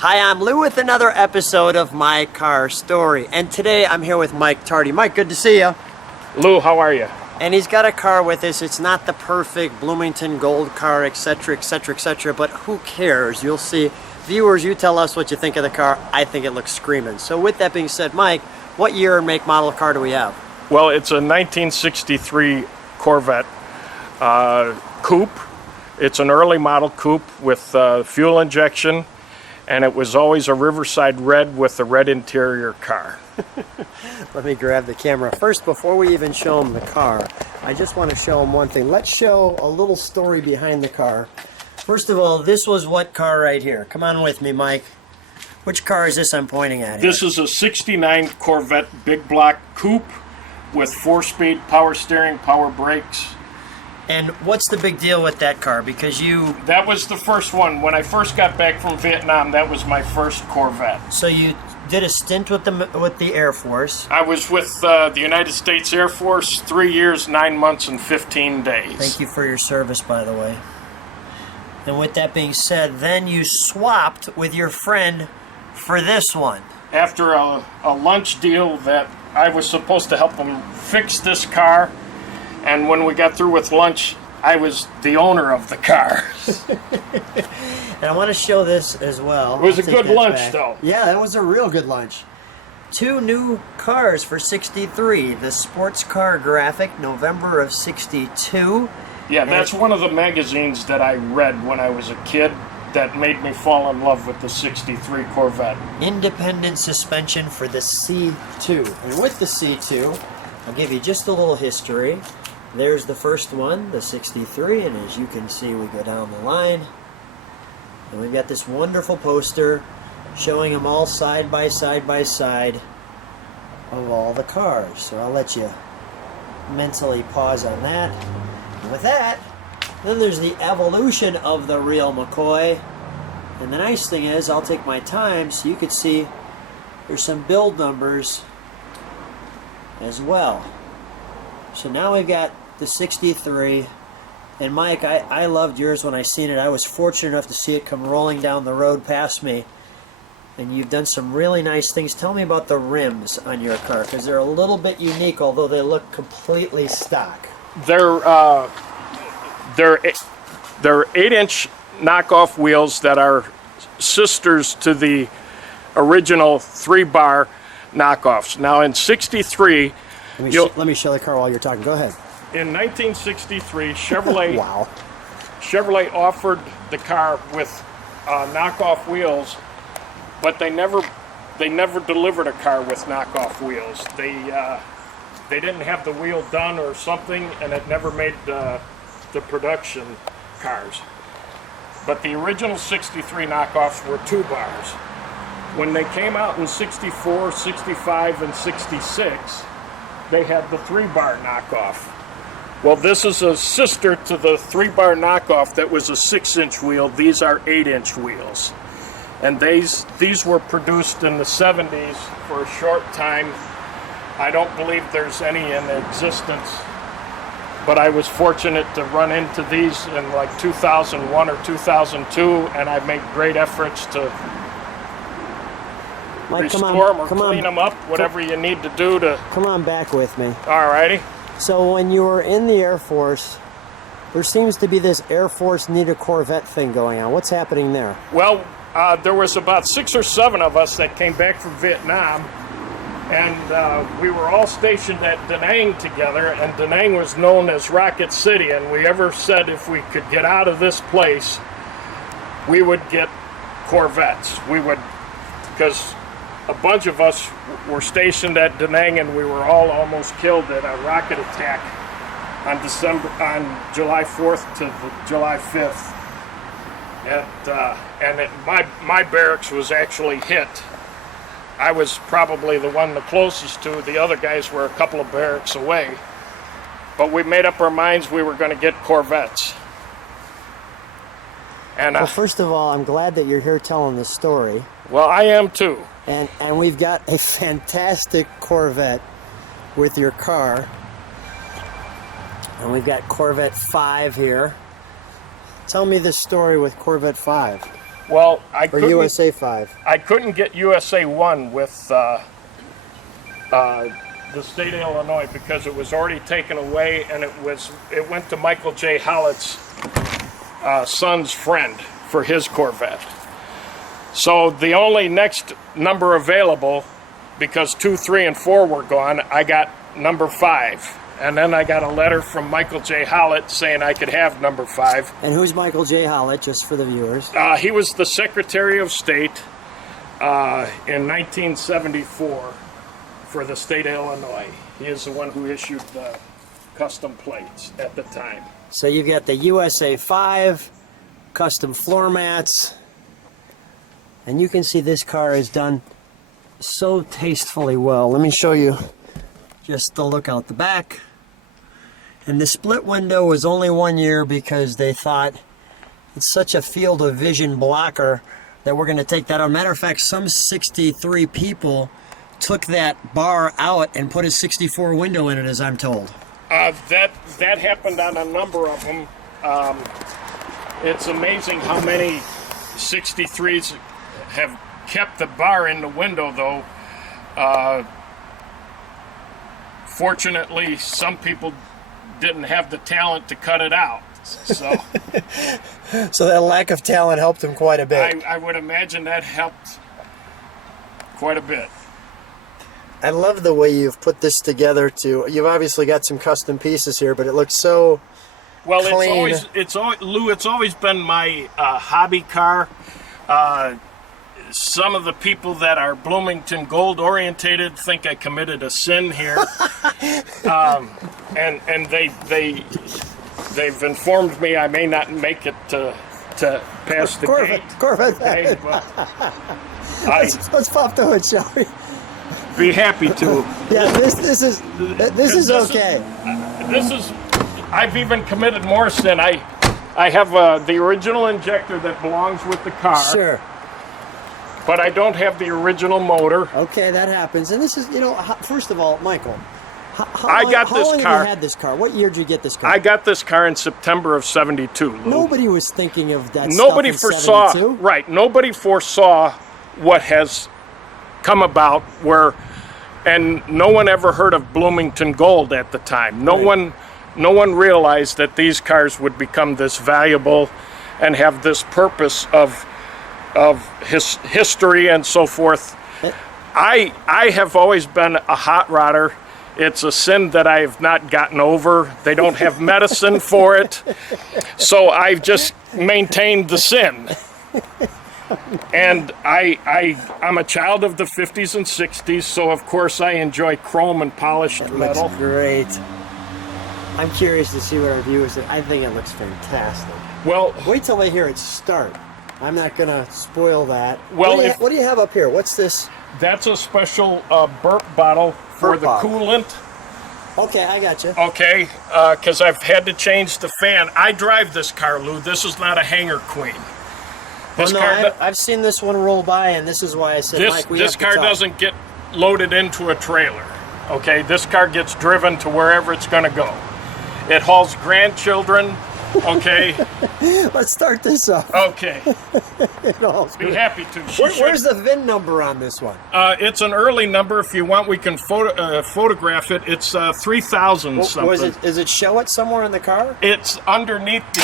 Hi, I'm Lou with another episode of My Car Story, and today I'm here with Mike Tardy. Mike, good to see you. Lou, how are you? And he's got a car with us. It's not the perfect Bloomington gold car, etc., etc., etc., but who cares? You'll see. Viewers, you tell us what you think of the car. I think it looks screaming. So with that being said, Mike, what year and make model car do we have? Well, it's a 1963 Corvette Coupe. It's an early model coupe with fuel injection, and it was always a Riverside red with a red interior car. Let me grab the camera. First, before we even show them the car, I just want to show them one thing. Let's show a little story behind the car. First of all, this was what car right here? Come on with me, Mike. Which car is this I'm pointing at here? This is a 69 Corvette big block coupe with 4-speed power steering, power brakes. And what's the big deal with that car? Because That was the first one. When I first got back from Vietnam, that was my first Corvette. So you did a stint with the Air Force. I was with the United States Air Force 3 years, 9 months, and 15 days. Thank you for your service, by the way. And with that being said, then you swapped with your friend for this one. After a lunch deal that I was supposed to help him fix this car, and when we got through with lunch, I was the owner of the car. And I want to show this as well. It was a good lunch, though. Yeah, that was a real good lunch. 2 new cars for '63. The sports car graphic, November of '62. Yeah, that's one of the magazines that I read when I was a kid that made me fall in love with the '63 Corvette. Independent suspension for the C2. And with the C2, I'll give you just a little history. There's the first one, the '63, and as you can see, we go down the line. And we've got this wonderful poster showing them all side by side of all the cars. So I'll let you mentally pause on that. And with that, then there's the evolution of the real McCoy. And the nice thing is, I'll take my time so you could see there's some build numbers as well. So now we've got the '63. And Mike, I loved yours when I seen it. I was fortunate enough to see it come rolling down the road past me. And you've done some really nice things. Tell me about the rims on your car, because they're a little bit unique, although they look completely stock. They're 8-inch knockoff wheels that are sisters to the original 3-bar knockoffs. Now in '63, let me show the car while you're talking. Go ahead. In 1963, Chevrolet Wow. Chevrolet offered the car with knockoff wheels, but they never delivered a car with knockoff wheels. They didn't have the wheel done or something, and it never made the production cars. But the original '63 knockoffs were 2 bars. When they came out in '64, '65, and '66, they had the 3-bar knockoff. Well, this is a sister to the 3-bar knockoff that was a 6-inch wheel. These are 8-inch wheels. And these were produced in the '70s for a short time. I don't believe there's any in existence, but I was fortunate to run into these in like 2001 or 2002, and I made great efforts to Mike, restore them or clean them up, whatever you need to do to... Come on back with me. All righty. So when you were in the Air Force, there seems to be this Air Force need a Corvette thing going on. What's happening there? Well, there was about 6 or 7 of us that came back from Vietnam, and we were all stationed at Da Nang together, and Da Nang was known as Rocket City, and we ever said if we could get out of this place, we would get Corvettes. We would, because a bunch of us were stationed at Da Nang, and we were all almost killed in a rocket attack on July 4th to July 5th. My barracks was actually hit. I was probably the one the closest to. The other guys were a couple of barracks away. But we made up our minds we were going to get Corvettes. And well, first of all, I'm glad that you're here telling this story. Well, I am too. And we've got a fantastic Corvette with your car. And we've got Corvette 5 here. Tell me the story with Corvette 5. Well, or USA 5? I couldn't get USA 1 with the state of Illinois because it was already taken away, and it went to Michael J. Hollett's son's friend for his Corvette. So the only next number available, because 2, 3, and 4 were gone, I got number 5. And then I got a letter from Michael J. Hollett saying I could have number 5. And who's Michael J. Hollett, just for the viewers? He was the Secretary of State in 1974 for the state of Illinois. He is the one who issued the custom plates at the time. So you've got the USA 5, custom floor mats, and you can see this car is done so tastefully well. Let me show you just the look out the back. And the split window was only 1 year because they thought it's such a field of vision blocker that we're going to take that out. Matter of fact, some 63 people took that bar out and put a 64 window in it, as I'm told. That happened on a number of them. It's amazing how many 63s have kept the bar in the window, though. Fortunately, some people didn't have the talent to cut it out. So, so that lack of talent helped him quite a bit. I would imagine that helped quite a bit. I love the way you've put this together too. You've obviously got some custom pieces here, but it looks so clean. It's always been my hobby car. Some of the people that are Bloomington Gold orientated think I committed a sin here, and they've informed me I may not make it to pass the gate. Corvette. Okay, let's pop the hood, shall we? Be happy to. Yeah, this is okay. I've even committed more sin. I have the original injector that belongs with the car. Sure. But I don't have the original motor. Okay, that happens. And this is, first of all, Michael, how long have you had this car? What year did you get this car? I got this car in September of '72. Lou. Nobody was thinking of that. Nobody stuff in foresaw. 72. Right. Nobody foresaw what has come about. And no one ever heard of Bloomington Gold at the time. No one realized that these cars would become this valuable and have this purpose of history and so forth. I have always been a hot rodder. It's a sin that I have not gotten over. They don't have medicine for it. So I've just maintained the sin. And I'm a child of the 50s and 60s, so of course I enjoy chrome and polished metal. Looks great. I'm curious to see what our viewers think. I think it looks fantastic. Well, wait till they hear it start. I'm not going to spoil that. Well, what do you have up here? What's this? That's a special burp bottle for the coolant. Okay, I got you. Okay, because I've had to change the fan. I drive this car, Lou. This is not a hangar queen. I've seen this one roll by, and this is why I said, Mike, we have to talk. This car doesn't get loaded into a trailer. Okay, this car gets driven to wherever it's going to go. It hauls grandchildren. Okay. Let's start this off. Okay. Be happy to. Where's the VIN number on this one? It's an early number. If you want, we can photograph it. It's 3000 something. Is it show it somewhere in the car? It's underneath the.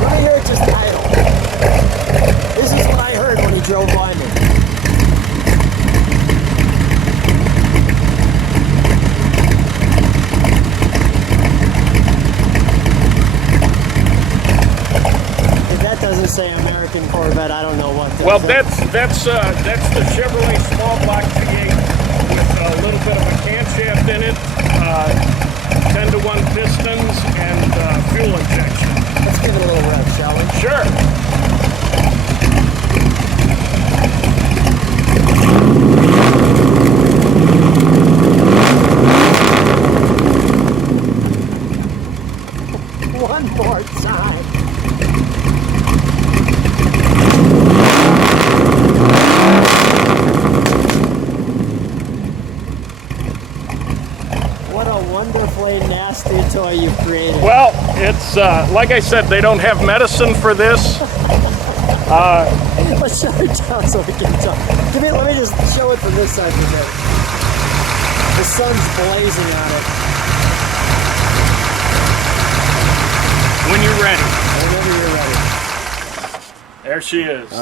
Let me hear it just idle. This is what I heard when he drove by me. If that doesn't say American Corvette, I don't know what does. Well, that's the Chevrolet small block V8 with a little bit of a camshaft in it, 10-to-1 pistons, and fuel injection. Let's give it a little rev, shall we? Sure. One more time. plain nasty toy you created. Well, it's like I said, they don't have medicine for this. Let's shut it down so we can talk. Let me just show it from this side for a minute. The sun's blazing on it. When you're ready. Whenever you're ready. There she is.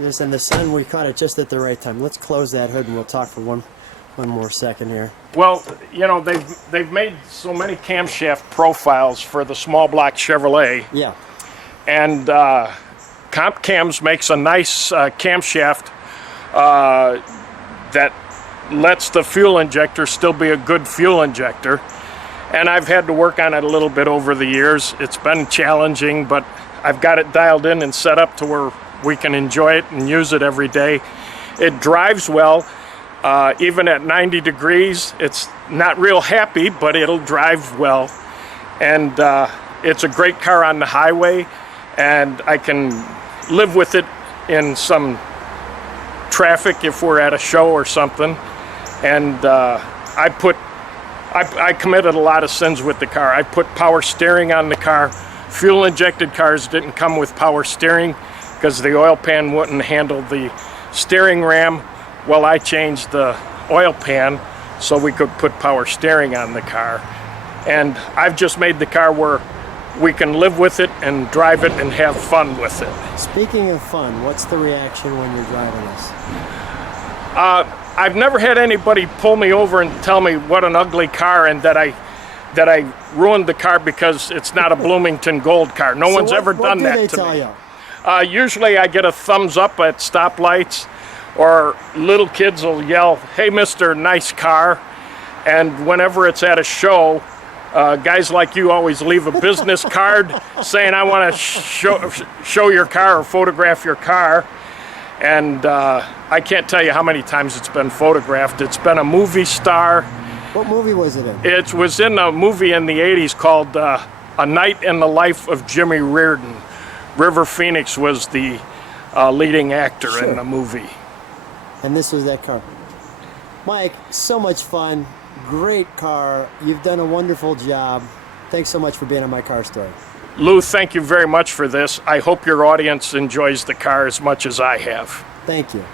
Yes, and the sun, we caught it just at the right time. Let's close that hood and we'll talk for one more second here. Well, you know, they've made so many camshaft profiles for the small block Chevrolet. Yeah. And Comp Cams makes a nice camshaft that lets the fuel injector still be a good fuel injector. And I've had to work on it a little bit over the years. It's been challenging, but I've got it dialed in and set up to where we can enjoy it and use it every day. It drives well. Even at 90 degrees, it's not real happy, but it'll drive well. And it's a great car on the highway, and I can live with it in some traffic if we're at a show or something. And I committed a lot of sins with the car. I put power steering on the car. Fuel injected cars didn't come with power steering because the oil pan wouldn't handle the steering ram. Well, I changed the oil pan so we could put power steering on the car. And I've just made the car where we can live with it and drive it and have fun with it. Speaking of fun, what's the reaction when you're driving this? I've never had anybody pull me over and tell me what an ugly car and that I ruined the car because it's not a Bloomington Gold car. No one's ever done that to me. What do they tell you? Usually I get a thumbs up at stoplights, or little kids will yell, "Hey, mister, nice car." And whenever it's at a show, guys like you always leave a business card saying, "I want to show your car or photograph your car." And I can't tell you how many times it's been photographed. It's been a movie star. What movie was it in? It was in a movie in the 80s called A Night in the Life of Jimmy Reardon. River Phoenix was the leading actor in the movie. And this was that car. Mike, so much fun. Great car. You've done a wonderful job. Thanks so much for being on My Car Story. Lou, thank you very much for this. I hope your audience enjoys the car as much as I have. Thank you.